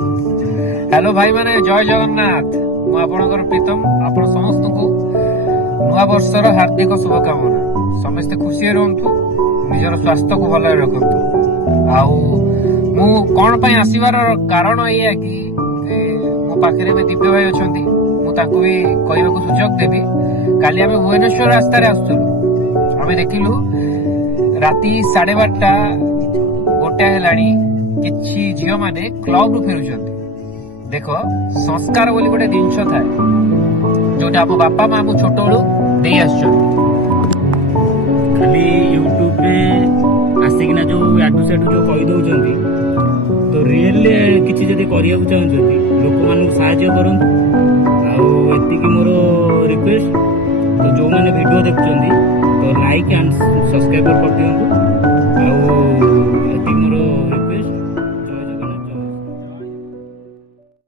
hello भाई मैंने जय जगन्नाथ मु आपणकर प्रीतम आपण समस्त को नुआ वर्षर हार्दिक शुभकामना समस्ते खुशी रहतु निजर स्वास्थ्य को भल रखतु आउ मु कौन पाई आसीबार कारण ये कि मो पाखे दिव्य भाई अच्छा मुझे भी कहवाक सुजोग देवी काली आम भुवनेश्वर रास्तार आसुलु आम देखिलु राति 12:30 गोटे है झील मैंने क्लब रु फेरुंट देख संस्कार बोली गोटे जिनस थाए जोटा आम बापा माँ को छोट बड़ू दे खाली यूट्यूब रे आसिकिना जो याटू सेटू जो कही दउचंती तो रियल किछि जदी करिया चाहउचंती लोक मानक सहायता करंतु आ एतिकी मोर रिक्वेस्ट तो जो माने वीडियो देखुचंती तो लाइक एंड सब्सक्राइब कर दियंतु आ